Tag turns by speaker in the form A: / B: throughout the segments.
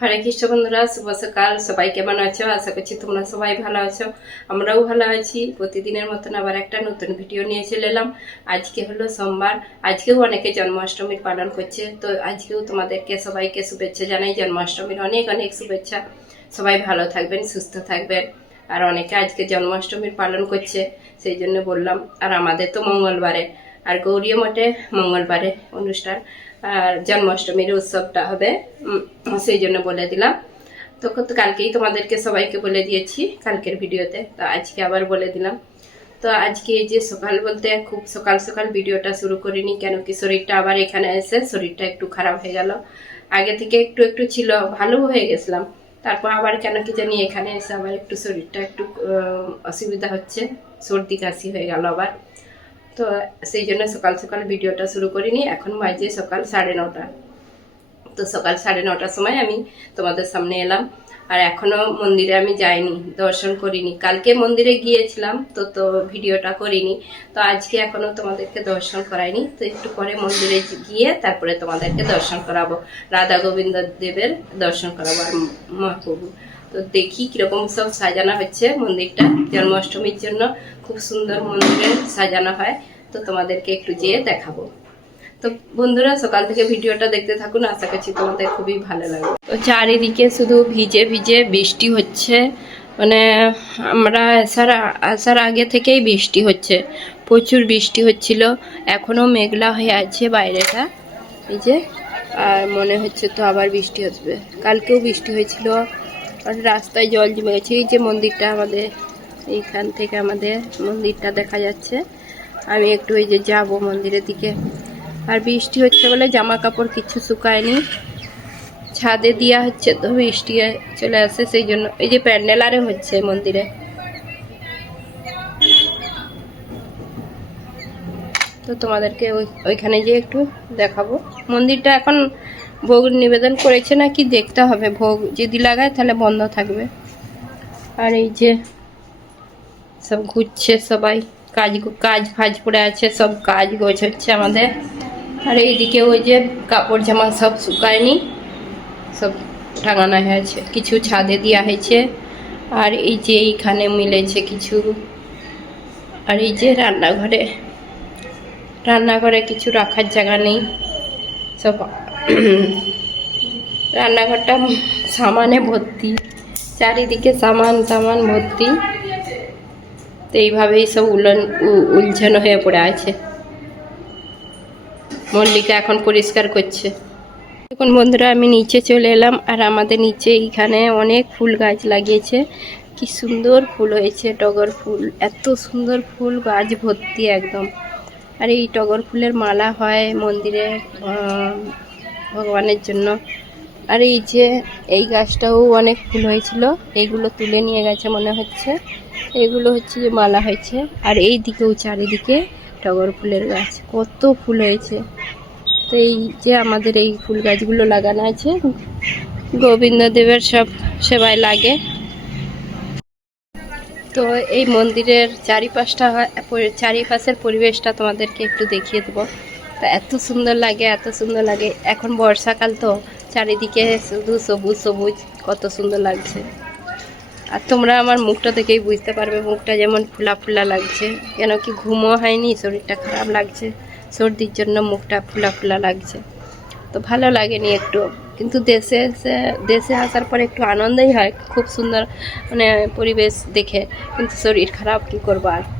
A: হরে কৃষ্ণ বন্ধুরা, শুভ সকাল। সবাই কেমন আছো? আশা করছি তোমরা সবাই ভালো আছো। আমরাও ভালো আছি। প্রতিদিনের মতন আবার একটা নতুন ভিডিও নিয়ে চলে এলাম। আজকে হলো সোমবার। আজকেও অনেকে জন্মাষ্টমীর পালন করছে। তো আজকেও তোমাদেরকে সবাইকে শুভেচ্ছা জানাই। জন্মাষ্টমীর অনেক অনেক শুভেচ্ছা। সবাই ভালো থাকবেন, সুস্থ থাকবেন। আর অনেকে আজকে জন্মাষ্টমীর পালন করছে, সেই জন্য বললাম। আর আমাদের তো মঙ্গলবারে। আর গৌরী মঠে মঙ্গলবারে অনুষ্ঠান। আর জন্মাষ্টমীর উৎসবটা হবে। সেই জন্য বলে দিলাম। তো কালকেই তোমাদেরকে সবাইকে বলে দিয়েছি কালকের ভিডিওতে। তো আজকে আবার বলে দিলাম। তো আজকে এই যে সকাল বলতে খুব সকাল সকাল ভিডিওটা শুরু করিনি, কেন কি শরীরটা আবার এখানে এসে শরীরটা একটু খারাপ হয়ে গেল। আগে থেকে একটু একটু ছিল ভালো হয়ে গেছিলাম। তারপর আবার কেন কি জানি এখানে এসে আবার একটু শরীরটা একটু অসুবিধা হচ্ছে, সর্দি কাশি হয়ে গেল আবার। তো সেই জন্য সকাল সকাল ভিডিওটা শুরু করিনি এখন বাজে সকাল সাড়ে নটা তো সকাল সাড়ে নটার সময় আমি তোমাদের সামনে এলাম আর এখনও মন্দিরে আমি যাইনি দর্শন করিনি কালকে মন্দিরে গিয়েছিলাম তো তো ভিডিওটা করিনি তো আজকে এখনও তোমাদেরকে দর্শন করাইনি তো একটু পরে মন্দিরে গিয়ে তারপরে তোমাদেরকে দর্শন করাবো রাধা গোবিন্দ দেবের দর্শন করাবো আর মহাপ্রভু তো দেখি কীরকম সব সাজানো হচ্ছে মন্দিরটা। জন্মাষ্টমীর জন্য খুব সুন্দর মন্দিরে সাজানো হয়। তো তোমাদেরকে একটু যেয়ে দেখাবো। তো বন্ধুরা, সকাল থেকে ভিডিওটা দেখতে থাকুন। আশা করছি তোমাদের খুবই ভালো লাগবে। তো চারিদিকে শুধু ভিজে ভিজে বৃষ্টি হচ্ছে। মানে আমরা আসার আসার আগে থেকেই বৃষ্টি হচ্ছে। প্রচুর বৃষ্টি হচ্ছিল। এখনও মেঘলা হয়ে আছে বাইরেটা। এই যে, আর মনে হচ্ছে তো আবার বৃষ্টি আসবে। কালকেও বৃষ্টি হয়েছিল। আর রাস্তায় জল জমে গেছে। এই যে মন্দিরটা আমাদের, এইখান থেকে আমাদের মন্দিরটা দেখা যাচ্ছে। আমি একটু ওই যে যাব মন্দিরের দিকে। আর বৃষ্টি হচ্ছে বলে জামা কাপড় কিছু শুকায়নি। ছাদে দেওয়া হচ্ছে তো বৃষ্টি চলে আসে, সেই জন্য এই যে প্যান্ডেল আরে হচ্ছে মন্দিরে। তো তোমাদেরকে ওই ওইখানে যে একটু দেখাবো। মন্দিরটা এখন ভোগ নিবেদন করেছে নাকি দেখতে হবে। ভোগ যদি লাগায় তাহলে বন্ধ থাকবে। আর এই যে সব ঘুরছে সবাই, কাজ কাজ ফাজ পড়ে আছে, সব কাজ গোছ হচ্ছে আমাদের। আর এইদিকে ওই যে কাপড় জামা সব শুকায়নি, সব টাঙানো হয়েছে, কিছু ছাদে দেওয়া হয়েছে। আর এই যে এইখানে মিলেছে কিছু। আর এই যে রান্নাঘরে রান্নাঘরে কিছু রাখার জায়গা নেই, সব রান্নাঘরটা সামানে ভর্তি, চারিদিকে সামান সামান ভর্তি। তো এইভাবেই সব উলন উলঝানো হয়ে পড়ে আছে। মল্লিকা এখন পরিষ্কার করছে। এখন বন্ধুরা, আমি নিচে চলে এলাম আর আমাদের নিচে এইখানে অনেক ফুল গাছ লাগিয়েছে। কি সুন্দর ফুল হয়েছে, টগর ফুল। এত সুন্দর ফুল গাছ ভর্তি একদম। আর এই টগর ফুলের মালা হয় মন্দিরে ভগবানের জন্য। আর এই যে, এই গাছটাও অনেক ফুল হয়েছিল। এইগুলো তুলে নিয়ে গেছে মনে হচ্ছে। এগুলো হচ্ছে যে মালা হয়েছে। আর এই দিকেও চারিদিকে টগর ফুলের গাছ। কত ফুল হয়েছে। তো এই যে আমাদের এই ফুল গাছগুলো লাগানো আছে গোবিন্দ দেবের সব সেবায় লাগে। তো এই মন্দিরের চারিপাশটা, চারিপাশের পরিবেশটা তোমাদেরকে একটু দেখিয়ে দেবো। তা এত সুন্দর লাগে, এত সুন্দর লাগে। এখন বর্ষাকাল তো, চারিদিকে শুধু সবুজ সবুজ, কত সুন্দর লাগছে। আর তোমরা আমার মুখটা দেখেই বুঝতে পারবে, মুখটা যেমন ফুলা ফুলা লাগছে। কেন কি ঘুমও হয়নি, শরীরটা খারাপ লাগছে। সর্দির জন্য মুখটা ফুলা ফুলা লাগছে। তো ভালো লাগেনি একটু। কিন্তু দেশে এসে, দেশে আসার পর একটু আনন্দই হয়, খুব সুন্দর মানে পরিবেশ দেখে। কিন্তু শরীর খারাপ কি করব আর?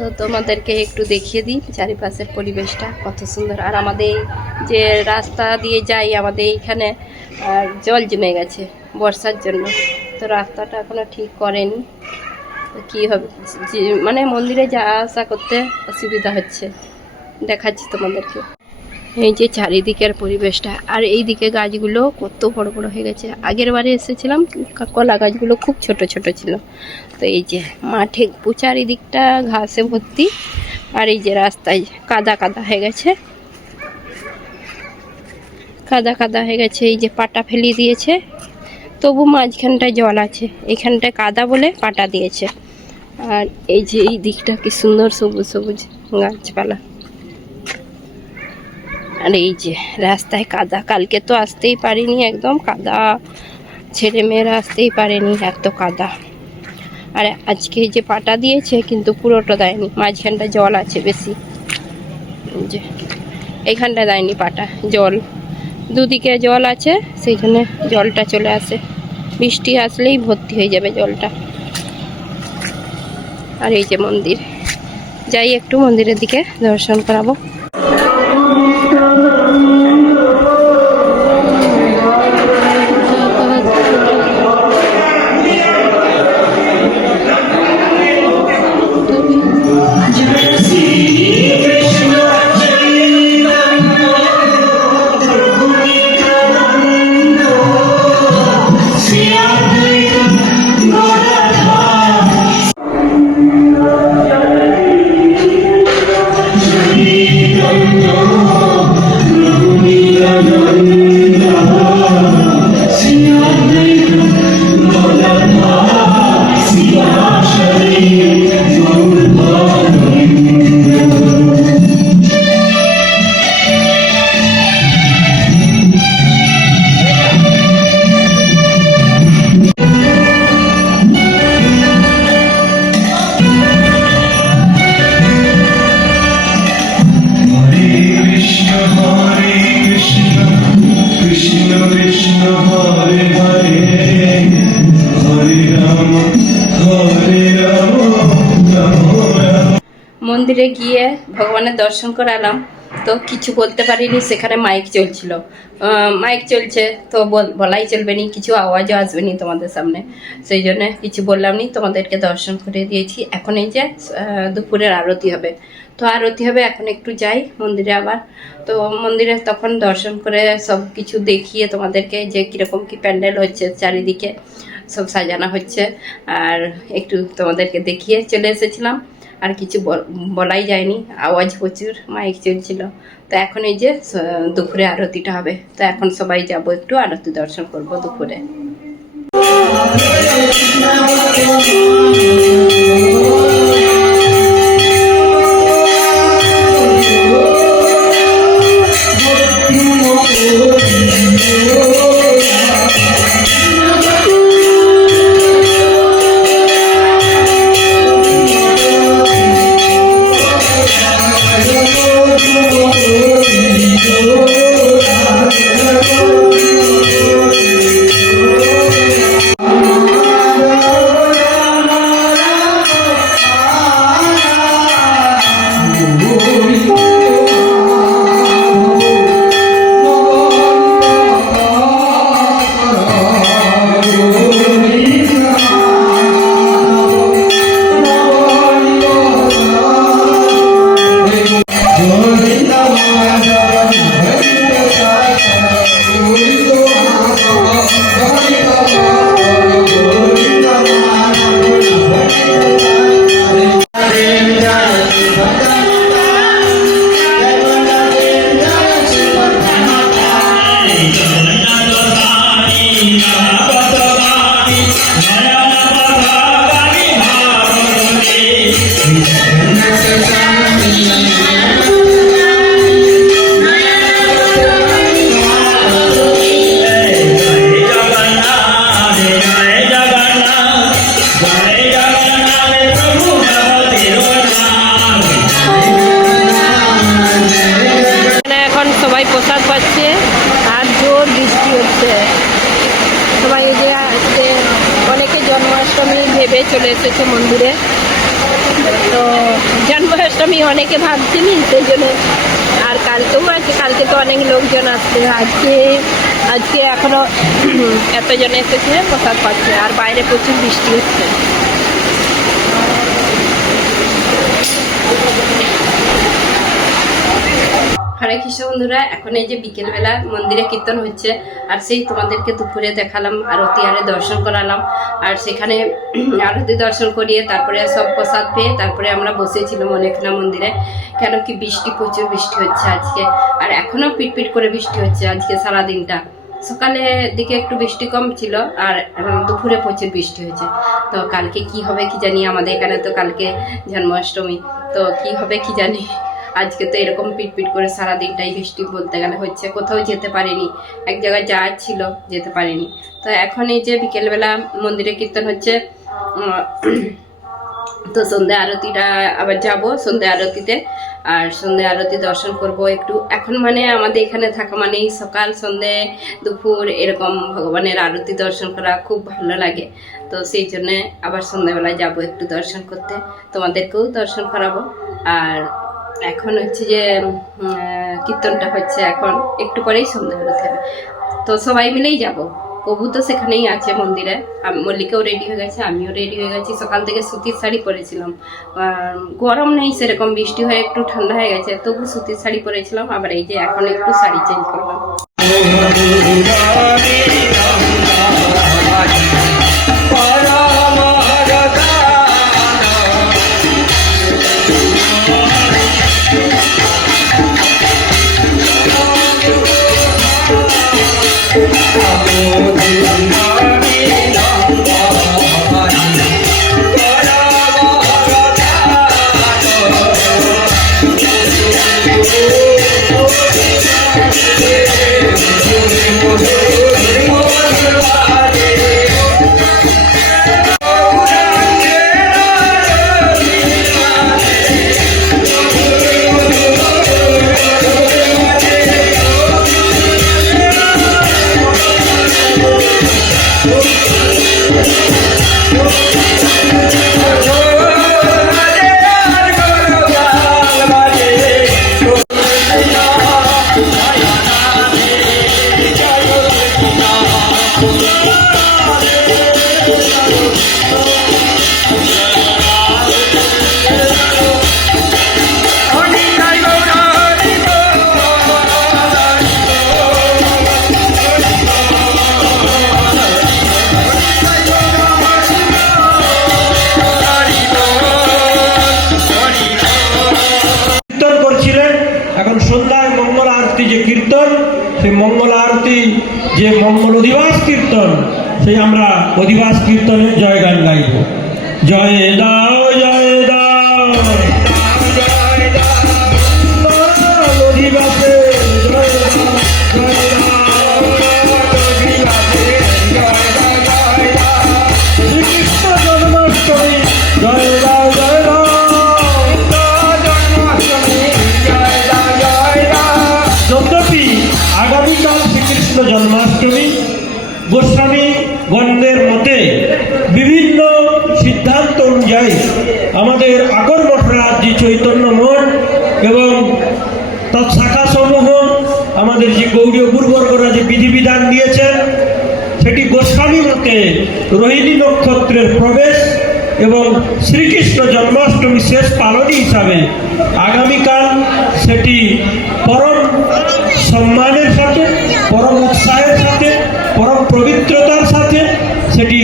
A: তো তোমাদেরকে একটু দেখিয়ে দিই চারিপাশের পরিবেশটা কত সুন্দর। আর আমাদের যে রাস্তা দিয়ে যাই, আমাদের এইখানে জল জমে গেছে বর্ষার জন্য। তো রাস্তাটা এখনও ঠিক করেনি। কী হবে? মানে মন্দিরে যা আসা করতে অসুবিধা হচ্ছে। দেখাচ্ছি তোমাদেরকে। এই যে চারিদিকের পরিবেশটা, আর এই দিকে গাছগুলো কত বড় বড় হয়ে গেছে। আগের বারে এসেছিলাম, কলা গাছগুলো খুব ছোট ছোট ছিল। তো এই যে মাঠে চারিদিকটা ঘাসে ভর্তি, আর এই যে রাস্তায় কাদা কাদা হয়ে গেছে। কাদা কাদা হয়ে গেছে, এই যে পাটা ফেলিয়ে দিয়েছে। তবু মাঝখানটায় জল আছে, এখানটায় কাদা বলে পাটা দিয়েছে। আর এই যে এই দিকটা কি সুন্দর সবুজ সবুজ গাছপালা। আর এই যে রাস্তায় কাদা, কালকে তো আসতেই পারিনি একদম, কাদা। ছেলে মেয়েরা আসতেই পারেনি, এত কাদা। আর আজকে যে পাটা দিয়েছে, কিন্তু পুরোটা দেয়নি, মাঝখানটা জল আছে বেশি। যে, এইখানটা দেয়নি পাটা, জল। দুদিকে জল আছে সেই জন্য জলটা চলে আসে। বৃষ্টি আসলেই ভর্তি হয়ে যাবে জলটা। আর এই যে মন্দির, যাই একটু মন্দিরের দিকে দর্শন করাবো। মন্দিরে গিয়ে ভগবানের দর্শন করালাম। তো কিছু বলতে পারিনি, সেখানে মাইক চলছিল। মাইক চলছে, তো বল- বলাই চলবে নি, কিছু আওয়াজও আসবে নি তোমাদের সামনে। সেই জন্য কিছু বললাম নি, তোমাদেরকে দর্শন করে দিয়েছি। এখন এই যে দুপুরের আরতি হবে। তো আরতি হবে, এখন একটু যাই মন্দিরে আবার। তো মন্দিরে তখন দর্শন করে সব কিছু দেখিয়ে তোমাদেরকে যে কীরকম কি প্যান্ডেল হচ্ছে, চারিদিকে সব সাজানো হচ্ছে। আর একটু তোমাদেরকে দেখিয়ে চলে এসেছিলাম। আর কিছু বল- বলাই যায়নি। আওয়াজ প্রচুর মাইক চলছিল। তো এখন এই যে দুপুরে আরতিটা হবে। তো এখন সবাই যাব একটু আরতি দর্শন করব দুপুরে। জন্মাষ্টমী অনেকে ভাবছি সেই জন্য আর কালকেও আছে কালকে তো অনেক লোকজন আসছে। আজকে আজকে এখনও এতজন এসেছে প্রসাদ পাচ্ছে আর বাইরে প্রচুর বৃষ্টি হচ্ছে। হরে কৃষ্ণ বন্ধুরা? এখন এই যে বিকেলবেলা মন্দিরে কীর্তন হচ্ছে, আর সেই তোমাদেরকে দুপুরে দেখালাম, আরতি আরে দর্শন করালাম। আর সেখানে আরতি দর্শন করিয়ে তারপরে সব প্রসাদ পেয়ে তারপরে আমরা বসেছিলাম অনেকনা মন্দিরে। কেন কি বৃষ্টি, প্রচুর বৃষ্টি হচ্ছে আজকে। আর এখনও পিটপিট করে বৃষ্টি হচ্ছে আজকে সারা দিনটা সকালে দিকে একটু বৃষ্টি কম ছিল, আর দুপুরে প্রচুর বৃষ্টি হয়েছে তো কালকে কি হবে কি জানি আমাদের এখানে তো কালকে জন্মাষ্টমী, তো কি হবে কি জানি। আজকে তো এরকম পিটপিট করে সারা দিনটাই বৃষ্টি বলতে গেলে হচ্ছে, কোথাও যেতে পারিনি। এক জায়গায় যাওয়ার ছিল যেতে পারিনি। তো এখন এই যে বিকেলবেলা মন্দিরে কীর্তন হচ্ছে তো সন্ধ্যা আরতিটা আবার যাব, সন্ধ্যা আরতিতে। আর সন্ধ্যা আরতি দর্শন করব একটু। এখন মানে আমাদের এখানে থাকা মানেই সকাল সন্ধে দুপুর এরকম ভগবানের আরতি দর্শন করা খুব ভালো লাগে। তো সেই জন্যে আবার সন্ধ্যাবেলায় যাব একটু দর্শন করতে। তোমাদেরকেও দর্শন করাবো। আর এখন হচ্ছে যে কীর্তনটা হচ্ছে এখন একটু পরেই সন্ধ্যা হবে তো সবাই মিলেই যাব। প্রভু তো সেখানেই আছে মন্দিরে। মল্লিকাও রেডি হয়ে গেছে, আমিও রেডি হয়ে গেছি। সকাল থেকে সুতির শাড়ি পরেছিলাম। গরম নেই সেরকম, বৃষ্টি হয়ে একটু ঠান্ডা হয়ে গেছে, তবু সুতির শাড়ি পরেছিলাম। আবার এই যে এখন একটু শাড়ি চেঞ্জ করলাম।
B: সেই মঙ্গল আরতি, যে মঙ্গল অধিবাস কীর্তন, সেই আমরা অধিবাস কীর্তনের জয়গান গাইব। জয় দাও, জয় রোহিণী নক্ষত্রের প্রবেশ এবং শ্রীকৃষ্ণ জন্মাষ্টমী শেষ পালনী হিসাবে আগামীকাল সেটি পরম সম্মানের সাথে পরম উৎসাহের সাথে পরম পবিত্রতার সাথে সেটি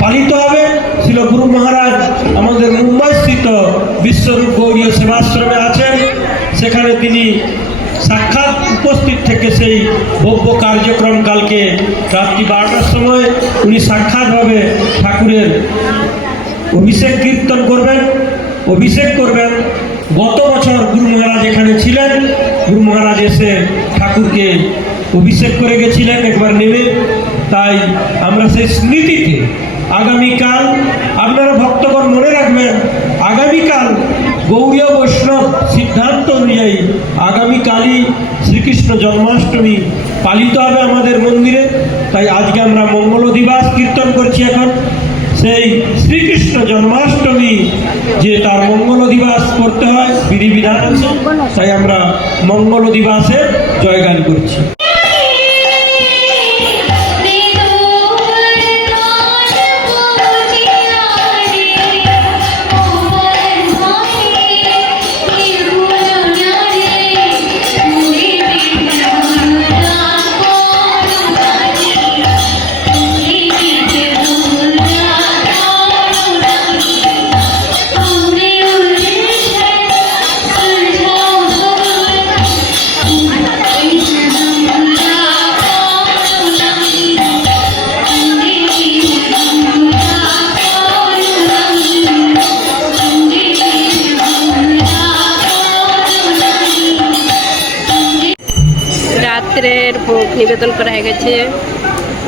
B: পালিত হবে ছিল গুরু মহারাজ আমাদের মুম্বাই স্থিত বিশ্বরূপ গৌরীয় সেবাশ্রমে আছেন সেখানে তিনি সাক্ষাৎ উপস্থিত থেকে সেই ভব্য কার্যক্রম কালকে রাত্রি বারোটার সময় উনি সাক্ষাৎভাবে ঠাকুরের অভিষেক কীর্তন করবেন, অভিষেক করবেন। গত বছর গুরু মহারাজ এখানে ছিলেন। গুরু মহারাজ এসে ঠাকুরকে অভিষেক করে গেছিলেন, একবার নেমে। তাই আমরা সেই স্মৃতিতে আগামীকাল আপনারা ভক্তগণ মনে রাখবেন আগামীকাল গৌরীয় বৈষ্ণব সিদ্ধান্ত অনুযায়ী আগামীকালই শ্রীকৃষ্ণ জন্মাষ্টমী পালিত হবে আমাদের মন্দিরে। তাই আজকে আমরা মঙ্গল দিবাস কীর্তন করছি এখন। সেই শ্রীকৃষ্ণ জন্মাষ্টমী যে তার মঙ্গল দিবাস করতে হয়, বিধিবিধান আছে, তাই আমরা মঙ্গল দিবাসে জয়গান করছি।
A: নিবেদন করা হয়ে গেছে।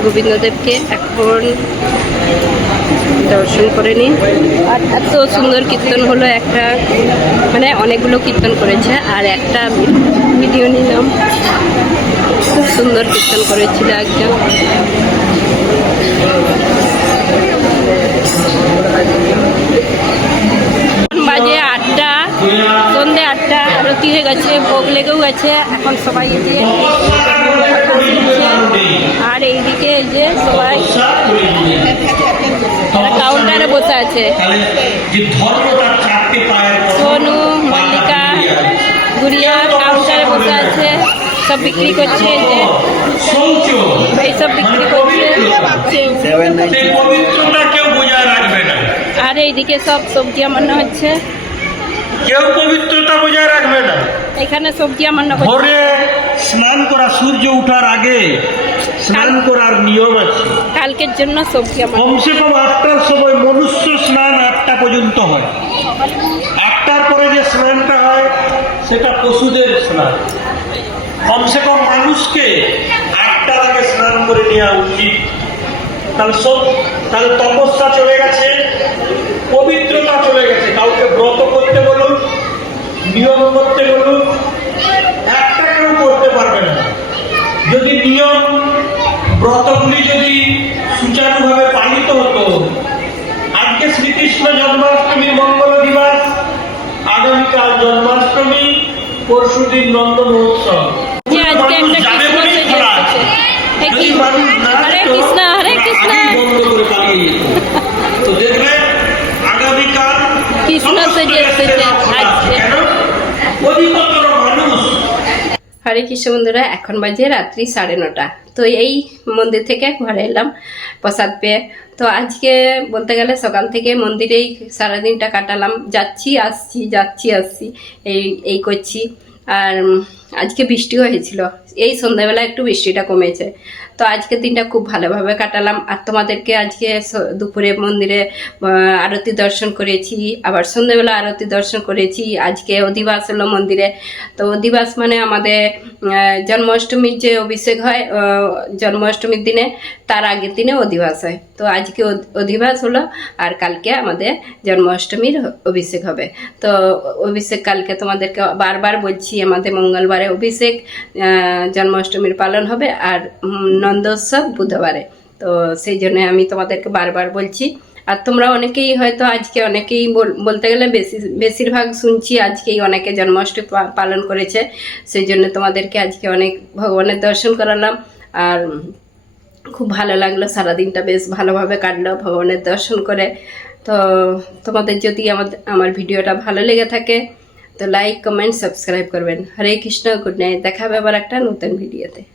A: গোবিন্দদেবকে এখন দর্শন করে নিন। আর এত সুন্দর কীর্তন হলো একটা মানে অনেকগুলো কীর্তন করেছে, আর একটা ভিডিও নিলাম। খুব সুন্দর কীর্তন করেছিল একজন। বাজে আটটা, সন্ধে আটটা, আরতি হয়ে গেছে, ভোগ লেগেও গেছে। এখন সবাই এই যে আর এইদিকে এই যে সবাই কাউন্টারে বসে আছে। সোনু মল্লিকা গুড়িয়া কাউন্টারে বসে আছে সব বিক্রি করছে যে। এইসব বিক্রি করছে। আর এইদিকে সব সবজি আমান্য হচ্ছে।
B: কেউ পবিত্রতা বজায় রাখবে না।
A: এখানে সবজি আমান্য
B: সূর্য ওঠার আগে স্নান করার নিয়ম আছে।
A: কালকের জন্য সবজি
B: কমসে কম আটটার সময় মনুষ্য স্নান আটটা পর্যন্ত হয়। একটার পরে যে স্নানটা হয় সেটা পশুদের স্নান। কমসে কম মানুষকে আটটার আগে স্নান করে নেওয়া উচিত। তাহলে সব তাহলে তপস্যা চলে গেছে পবিত্রতা চলে গেছে। কাউকে ব্রত করতে বলুন নিয়ম করতে বলুন একটা কেউ করতে পারবে না। ব্রতগুলি যদি সুচারুভাবে পালিত হতো আজকে শ্রীকৃষ্ণ জন্মাষ্টমী মঙ্গল দিবস আগামীকাল জন্মাষ্টমী পরশুদিন নন্দ মহোৎসব
A: হরে কৃষ্ণ বন্ধুরা এখন বাজে রাত্রি সাড়ে নটা। তো এই মন্দির থেকে ঘরে এলাম, প্রসাদ পেয়ে। তো আজকে বলতে গেলে সকাল থেকে মন্দিরেই সারাদিনটা কাটালাম। যাচ্ছি, আসছি যাচ্ছি, আসছি, এই এই করছি। আর আজকে বৃষ্টিও হয়েছিল। এই সন্ধ্যাবেলা একটু বৃষ্টিটা কমেছে। তো আজকের দিনটা খুব ভালোভাবে কাটালাম। আর তোমাদেরকে আজকে দুপুরে মন্দিরে আরতি দর্শন করেছি, আবার সন্ধ্যাবেলা আরতি দর্শন করেছি। আজকে অধিবাস হলো মন্দিরে। তো অধিবাস মানে আমাদের জন্মাষ্টমীর যে অভিষেক হয় জন্মাষ্টমীর দিনে, তার আগের দিনে অধিবাস হয়। তো আজকে অধ- অধিবাস হলো, আর কালকে আমাদের জন্মাষ্টমীর অভিষেক হবে। তো অভিষেক কালকে তোমাদেরকে বারবার বলছি, আমাদের মঙ্গলবারে অভিষেক জন্মাষ্টমীর পালন হবে। আর নন্দোৎসব বুধবারে। তো সেই জন্য আমি তোমাদেরকে বারবার বলছি, আর তোমরা অনেকেই হয়তো আজকে অনেকেই বল- বলতে গেলে বেশি, বেশিরভাগ শুনছি আজকেই অনেকে জন্মাষ্টমী পালন করেছে। সেই জন্য তোমাদেরকে আজকে অনেক ভগবানের দর্শন করালাম, আর খুব ভালো লাগল, সারাদিনটা বেশ ভালোভাবে কাটলো ভগবানের দর্শন করে। তো তোমাদের যদি আমার আমার ভিডিওটা ভালো লেগে থাকে, তো লাইক, কমেন্ট, সাবস্ক্রাইব করবেন। হরে কৃষ্ণ, গুড নাইট দেখা হবে আবার একটা নতুন ভিডিওতে।